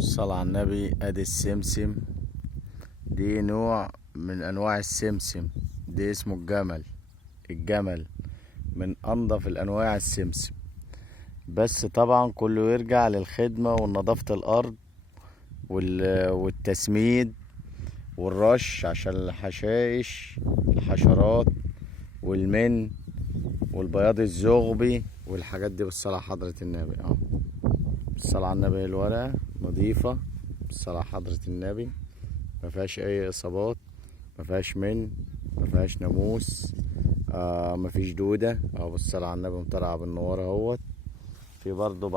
الصلاة على النبي. ادي السمسم، دي نوع من انواع السمسم، دي اسمه الجمل من انظف الانواع السمسم. بس طبعا كله يرجع للخدمة ونظافة الارض والتسميد والرش عشان الحشائش الحشرات والمن والبياض الزغبي والحاجات دي. بالصلاة حضرة النبي بالصلاة على النبي. الورقة نظيفة بالصلاة حضرة النبي، مفيهاش اي اصابات، مفيهاش من، مفيهاش ناموس، مفيش دودة بالصلاة على النبي. مطلعة بالنوار اهوت. في برضو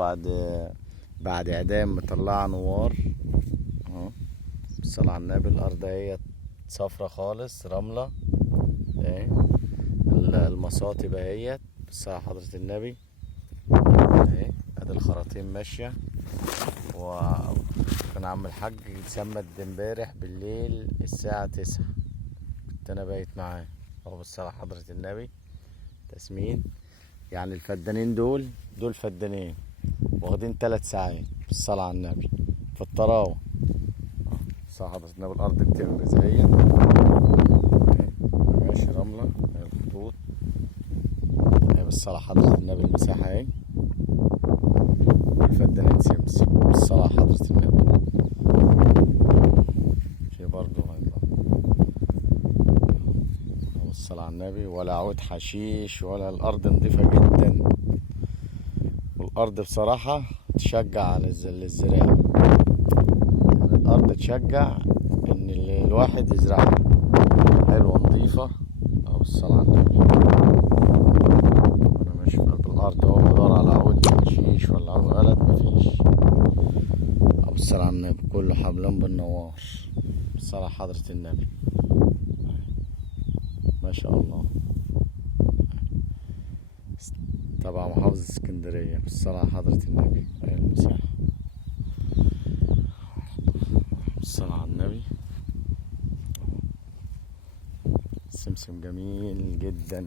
بعد اعدام مطلعة نوار بالصلاة على النبي. الارض اهي صفرة خالص رملة اهي. المصاطب اهيت بالصلاة حضرة النبي اهي. ادي الخراطيم ماشية. وكان عم الحاج اتسمد امبارح بالليل الساعة 9، كنت انا بايت معاه بالصلاة حضرة النبي. تسمين يعني الفدانين دول فدانين واخدين 3 ساعات بالصلاة على النبي في الطراوة بالصلاة حضرة النبي. الارض بتغرز اهي ماشي رملة اهي، الخطوط اهي بالصلاة حضرة النبي. المساحة اهي. الفدانين سمسم بالصلاة حضرة النبي. في برضه بالصلاة على النبي. ولا عود حشيش ولا، الأرض نظيفة جدا. والأرض بصراحة تشجع على الزراعة، يعني الأرض تشجع إن الواحد يزرعها. حلوة نظيفة بالصلاة على النبي. أنا ماشي في قلب الأرض أهو بدور على عود حشيش ولا عود غلط، مفيش. بالصلاة على النبي. كله حبلان بالنوار بالصلاة حضرة النبي. ما شاء الله. تبع محافظة اسكندرية بالصلاة حضرة النبي. اهي المساحة بالصلاة على النبي. السمسم جميل جدا.